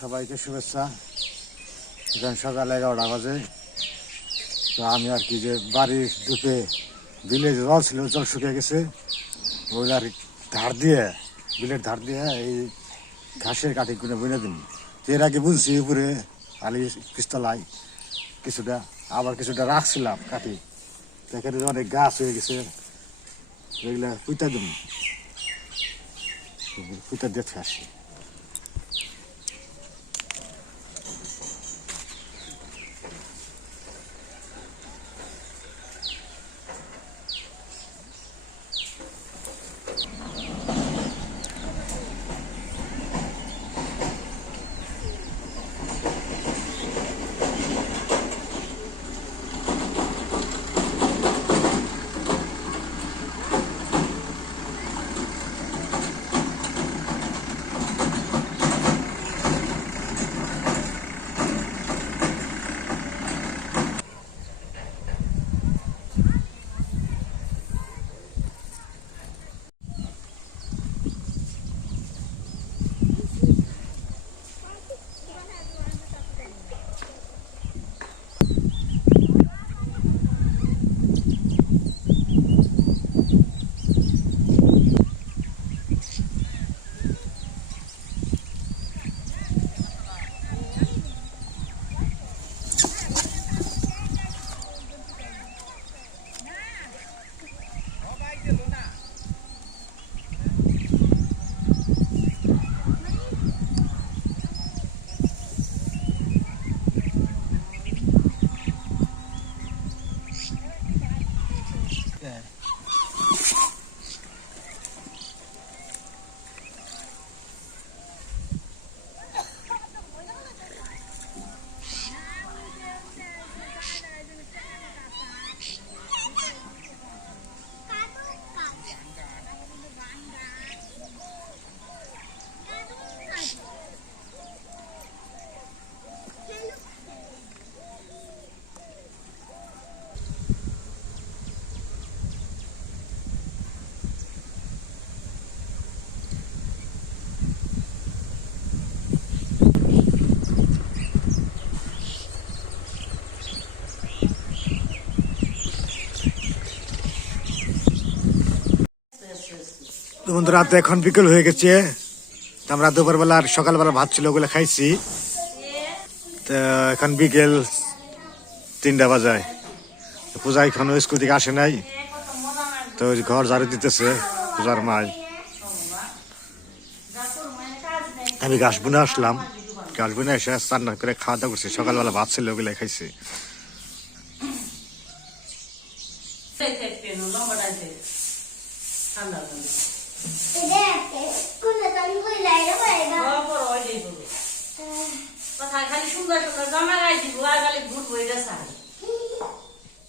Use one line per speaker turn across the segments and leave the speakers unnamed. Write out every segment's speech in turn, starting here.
সবাইকে শুভেচ্ছা। এখন সকাল এগারোটা বাজে। তো আমি আর কি যে বাড়ির দুপে বিলে জল ছিল, জল শুকিয়ে গেছে। ওগুলো আর ধার দিয়ে, বিলের ধার দিয়ে এই ঘাসের কাঠি করে বইনে দিন। এর আগে বুঝছি উপরে আলি পিস্তলায় কিছুটা, আবার কিছুটা রাখছিলাম কাঠি। এখানে অনেক গাছ হয়ে গেছে, এগুলা পুঁতা দিন। পুঁতা দেখে আসি তো বন্ধুরা তো এখন বিকেল হয়ে গেছে। আমরা দুপুরবেলা আর সকালবেলা ভাত ছিল, ওগুলো খাইছি। তো এখন বিকেল তিনটা বাজায়। পূজা এখনও স্কুল থেকে আসে নাই। তো ঘর ঝাড়ু দিতেছে, পূজার মাই। আমি ঘাস বুনে আসলাম। ঘাস বুনে এসে রান্না করে খাওয়া দাওয়া করছি। সকালবেলা ভাত ছিল ওগুলো খাইছি।
ঠান্ডা খালি সুন্দর সুন্দর জামা গাই দিব আর খালি ভুট হয়ে গেছে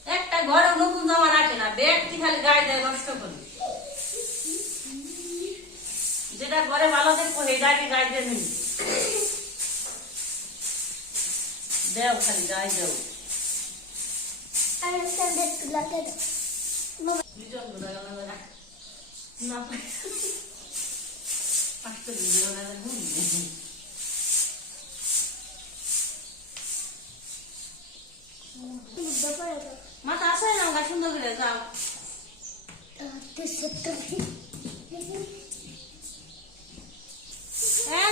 একটা ঘরে নতুন জামা রাখে না ব্যক্তি খালি গায়ে দেয় নষ্ট করে যেটা ঘরে ভালো দেখব সেটাকে গায়ে দিয়ে নিবি দেও খালি গায়ে দেও দুজন ঘোরা গেল না না পাঁচটা দুজন গেল মাথা আসে না গা সুন্দর করে যাও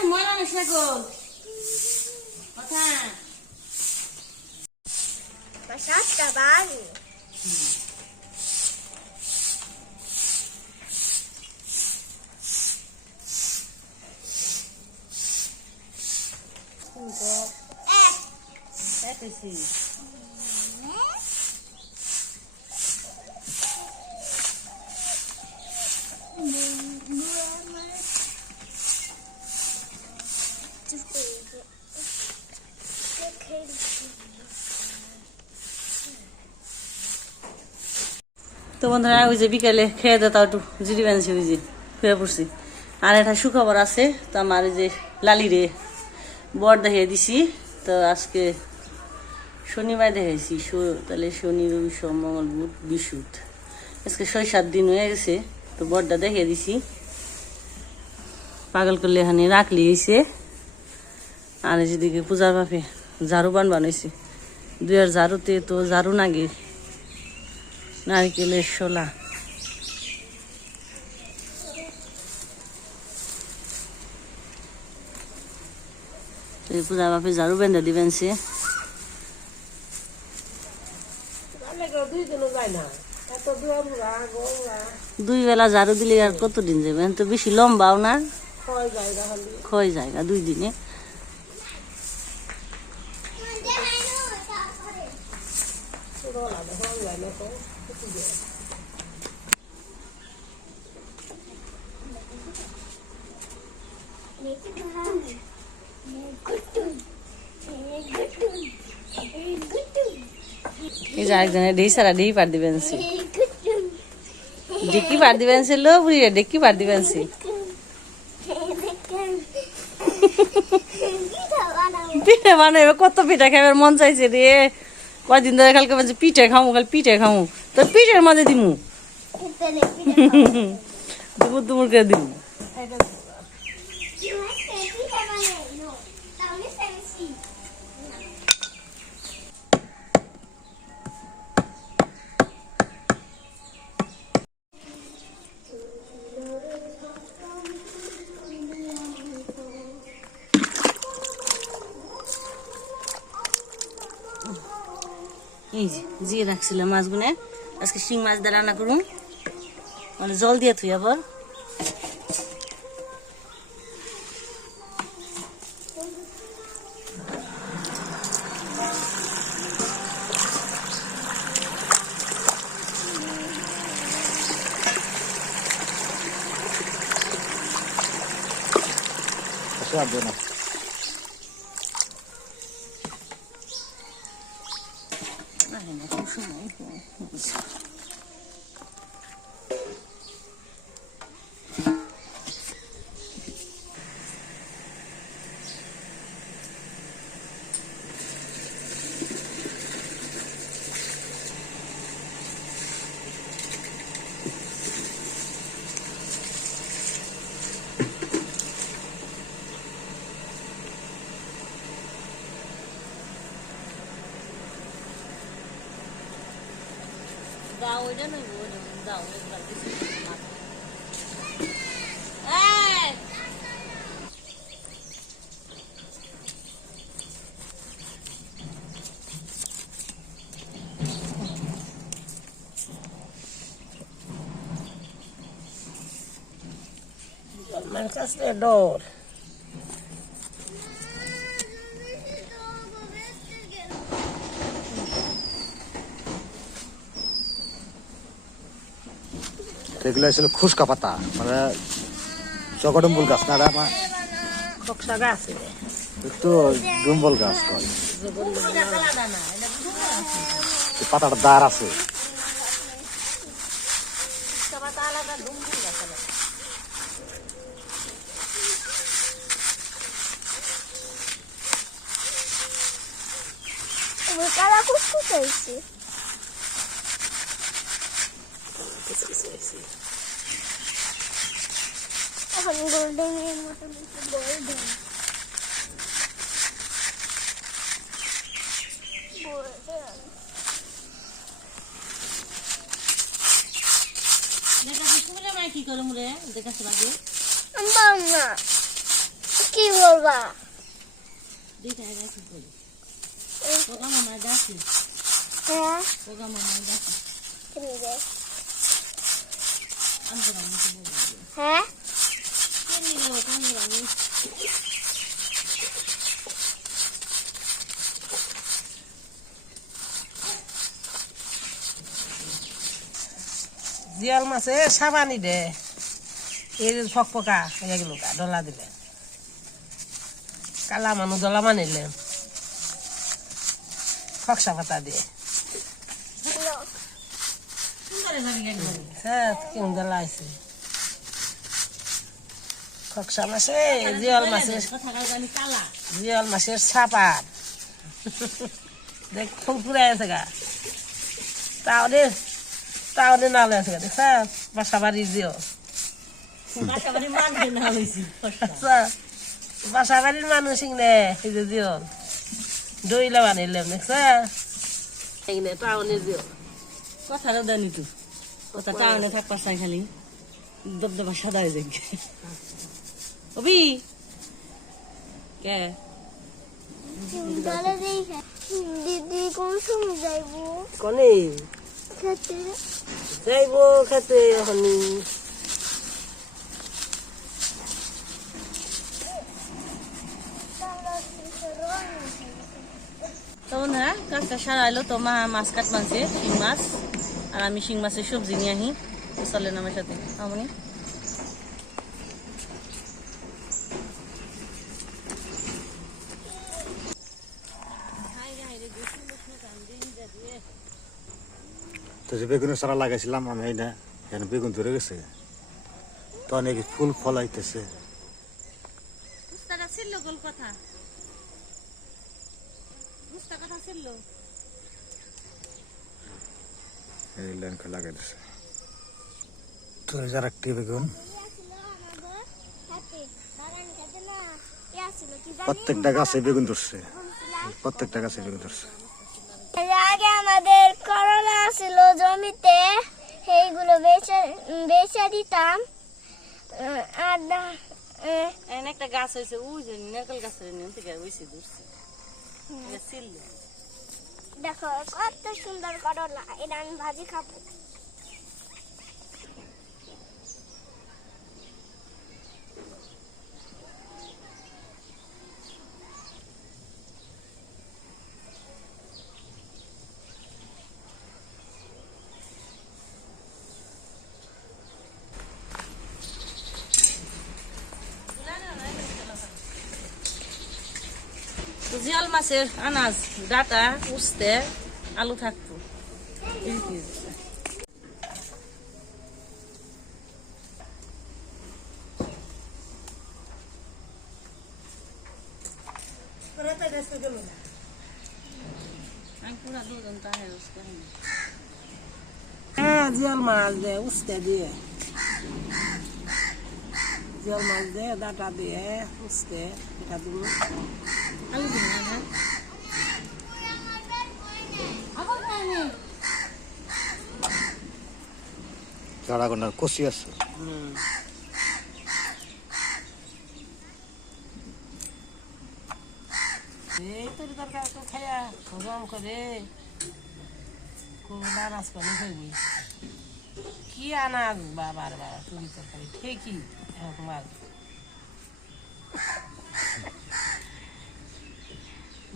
ময়লা নিছে গো কথা
Masata bani.
তো বন্ধুরা, ওই যে বিকালে খেয়ে দে তাও একটু জিরি বানছি ওই যে শুয়ে পড়ছি। আর একটা সুখবর আছে, তো আমার যে লালি রে বর দেখিয়ে দিছি। তো আজকে শনিবার দেখাইছি, শো- তাহলে শনি, রবি, সোম, মঙ্গল, বুধ, বিশুদ্ধ। আজকে ছয়, সাত দিন হয়ে গেছে, তো বরটা দেখিয়ে দিছি। পাগল করলে এখানে রাখলি এসে আর যেদিকে পূজার বাপে ঝাড়ু বান বানাইছি। দুই আর ঝাড়ুতে তো ঝাড়ু নাগে। নারকেলের শোলা এই পূজার বাপে ঝাড়ু বেঁধে দিবেন সে দুই বেলা ঝাড়ু দিলে আর কতদিন যাবে? এখন তো বেশি লম্বাও না ক্ষয় জায়গা, দুই দিনে। এই যে আরেকজনের ঢেই সারা ঢেই পার দিবেন সে। ডেকি পার দিবেন সে লো বুড়ি ডেকি পার দিবেন সে। পিঠে বানাইবে কত পিঠা খাইবার মন চাইছে রে। কয়দিন ধরে কালকে বলছে পিঠে খামু কাল পিঠে খামু। তোর পিঠের মাঝে দিমু। দুপুর দুপুর করে দিমু। এই যে, জিয়ে রাখছিলাম মাছগুনে। আজকে শিং মাছ দিয়ে রান্না করুন মানে জল দিয়ে থুই আবার।
সব দেয় না
দাও ওইটা নই দাও
Marcas de
এগুলো ছিল খুশকা পাতা। মানে চকডম্বুল গাছ না আমার
Koksa
ডুম্বল গাছ পাতাটা দাঁড় আছে।
কালা হয়েছে। এখন গোল্ডেন এর মতো গোল্ডেন
কি করুম রে? দেখাচ্ছে বাদে।
না কি বলবা?
দুইটা আগে কি করি। পোকা মামা ডাকি।
হ্যাঁ?
পোকা মামা ডাকি।
তুমি
আমি তো রান্না করব
হ্যাঁ?
জিয়াল মাছে সাবানি দে। এই ফক পকা এগুলো ডলা দিলে কালা মানুষ ডলা মানিলে। ফকসা পাতা দিয়ে
সুন্দরে ভাবি গেল
হ্যাঁ কেমন ডলা আছে ফকসা মাছে জিয়াল মাছের
জানি
জিয়াল মাছের সাপাত। দেখ আছে গা। তাহলে তাহলে নালে আছে গা দেখছা বাসা বাড়ি জিও
বাসা বাড়ি হইছি
আচ্ছা বাসা বাড়ির মানুষ ইংনে এই যে দিও দইলা বানাইলাম দেখছ ইংনে টাউনে দিও
কথাটা তো। কথা টাউনে থাকবার চাই খালি। দবদবা সাদা হয়ে যাবে অবি কে?
দিদি কোন সময় যাইবো?
কনে?
খেতে।
যাইবো খেতে এখনই।
তো বন্ধুরা কাজটা সারা এলো তো মা মাছ কাট মানছে মাছ। আর আমি শিং মাছের সবজি নিয়ে আহি তো চলেন আমার সাথে আমনি
তো যে বেগুনের চারা লাগাইছিলাম আমি এই না এখানে বেগুন ধরে গেছে। তো অনেক ফুল
ছিল গোল কথা কথা ছিল
এই লাইনকে লাগাই দিছে। তো যার একটি বেগুন প্রত্যেকটা গাছে বেগুন ধরছে। প্রত্যেকটা গাছে বেগুন ধরছে।
আগে আমাদের করলা ছিল জমিতে সেইগুলো বেচে বেচে দিতাম। আহ, আর দা- আহ,
এখানে একটা গাছ হয়েছে ওই যে নারকেল গাছের নিয়ম থেকে ওইসে ধরছে।
দেখো কত সুন্দর করলা এটা আমি ভাজি খাব
তো জিয়াল মাছের আনাজ ডাটা উস্তে আলু থাকতো।
হ্যাঁ জিয়াল মাছ দে উস্তে দিয়ে। জিয়াল মাছ দে ডাটা দিয়ে উস্তে এটা দিব।
আলু দিন না হ্যাঁ
চারা গোনার কষি আছে
এই তোর দরকার তো খাইয়া গরম করে খুব নারাজ করে খাইবি। কি আনাজ বাবার বাবা, তুই তরকারি ঠিকই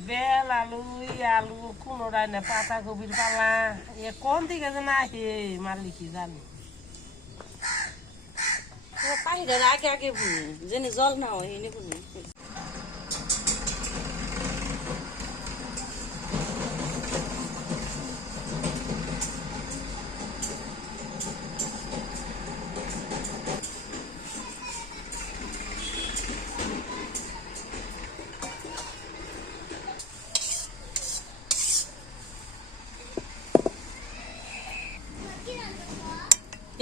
বেল, আলু আলু কুমড়াই না পাতা কবির পালা। এ কোন দিকে যে না হে মালিকি জানি।
পাহিটার আগে আগে বুনি যেন জল না হয় এনে বুনি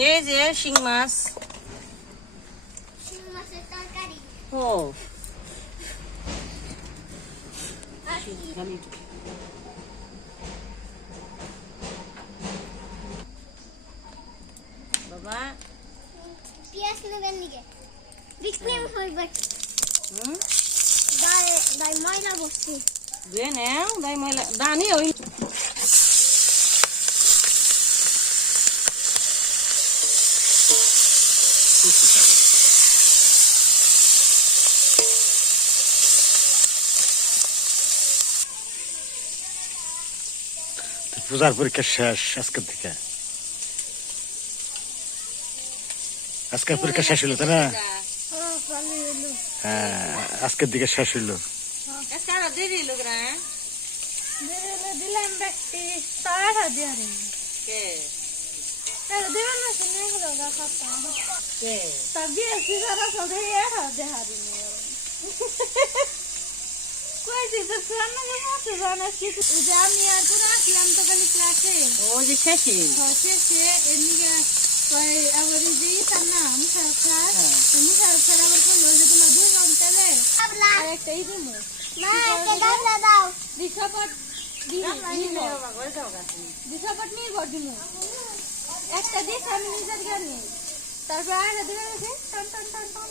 এই যে শিং মাছ
শিং মাছের তরকারি
ও
আর কি?
বাবা।
পেঁয়াজ নেবেন নিকে বিক্রিম হইবে।
হুম?
দাই দাই ময়লা বসছে।
ধুয়ে নেও দাই ময়লা। দানি ওই
তো পরীক্ষা শেষ আজকের থেকে আজকের পরীক্ষা শেষ হইল তাই না? হ্যাঁ আজকের দিকে শেষ হইল।
কারা
আমি আর পুরো আসলাম তো খালি ক্লাসে
ও যে শেষে।
শেষে এমনি আবার যে তার নাম মুখা ক্লাস মুখা ক্লাস আবার কই যে তোমরা দুই জন তাহলে। আর একটা এই দিমু। দিশাপট দিশাপট নির্ভর দিমু। একটা দিস আমি নিজের গানে তারপর আর টান টান টান টান।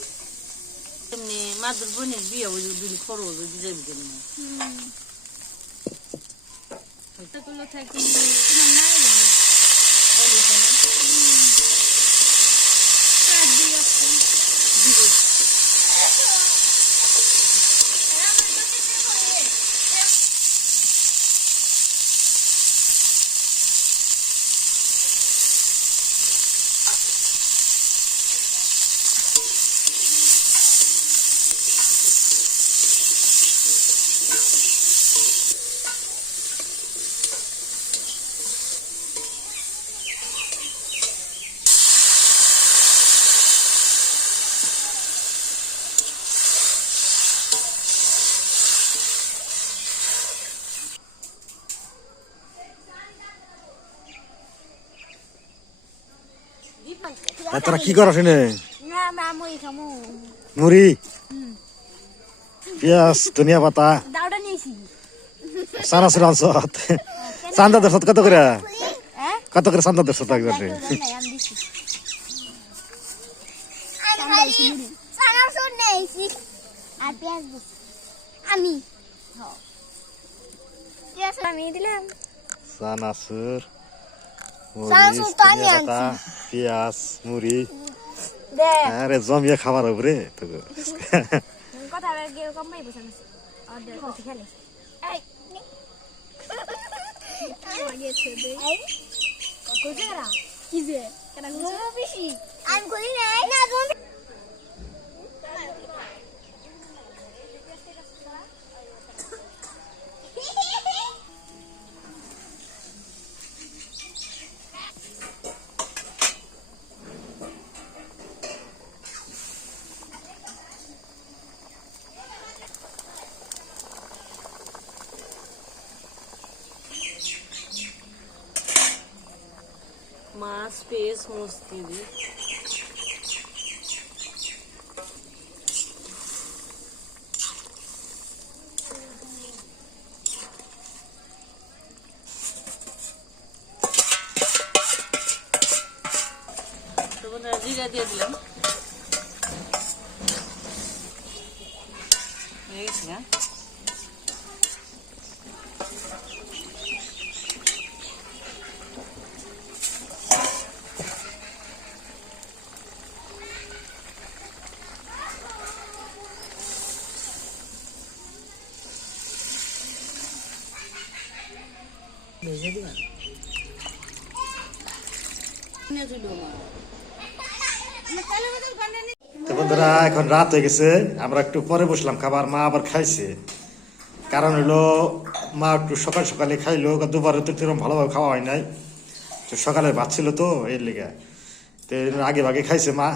এমনি মাদুর বোনের বিয়ে ওই দুই খরচ ওই দিকে কেন
এতগুলো থাকি তোমার নাই কাট দিয়ে আসছে
আর তোরা কি করছ নে
না মামুই খামু।
মুড়ি পেঁয়াজ ধনিয়া পাতা সারা সুর আনছ। চান্দা দশ কত করে?
হ্যাঁ
কত করে চান্দা দশ একজন রে
আমি দিছি। আমি। আমি দিলাম।
চানাচুর
চানাচুর তো আমি
ধনিয়া পাতা পেঁয়াজ মুড়ি আরে জমিয়ে খাবার উপরে তো
কথা কীরকম পাইব চানাচুর অর্ডার করতে খেলে এই কি যে আমি করি না তুমি
মাছ পেঁয়াজ মস্তি দিয়ে তো বন্ধুরা জিরা দিয়ে দিলাম হয়ে গেছে না
বন্ধুরা, এখন রাত হয়ে গেছে। আমরা একটু পরে বসলাম, খাবার মা আবার খাইছে। কারণ হলো, মা একটু সকাল সকালে খাইলো দুপুরে তো সেরকম ভালোভাবে খাওয়া হয় নাই। তো সকালে ভাত ছিল তো, এর লেগে। তো আগে ভাগে খাইছে মা।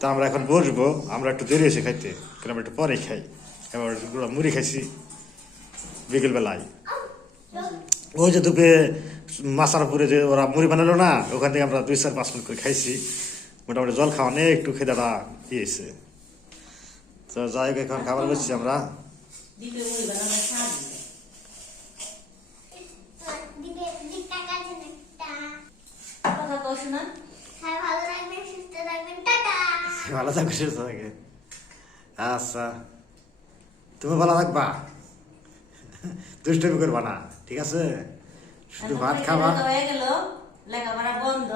তো আমরা এখন বসবো, আমরা একটু দেরি হয়েছে খাইতে, কারণ আমরা একটু পরে খাই। এবার মুড়ি খাইছি বিকেল বেলায় ওই যে দুপে মাছার উপরে যে ওরা মুড়ি বানালো না ওখান থেকে আমরা দুই চার পাঁচ মিনিট করে খাইছি। মোটামুটি জল খাওয়া নেই একটু খেদাটা ইয়েছে তো যাই হোক এখন খাবার বসছি আমরা। ভালো থাকবে সুস্থ থাকে। আচ্ছা তুমি ভালো থাকবা? দুষ্টমি করবা না ঠিক আছে? শুধু ভাত খাবা।
হয়ে গেল লেখাপড়া বন্ধ।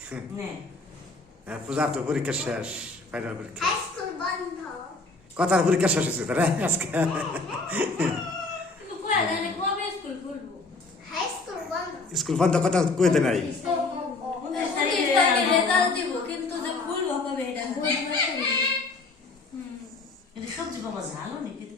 হ্যাঁ, পূজার তো পরীক্ষা শেষ ফাইনাল পরীক্ষা। কথার পরীক্ষা শেষ হয়েছে তারা আজকে।
স্কুল
বন্ধ কথা কয়ে দেয় নাই?
কিন্তু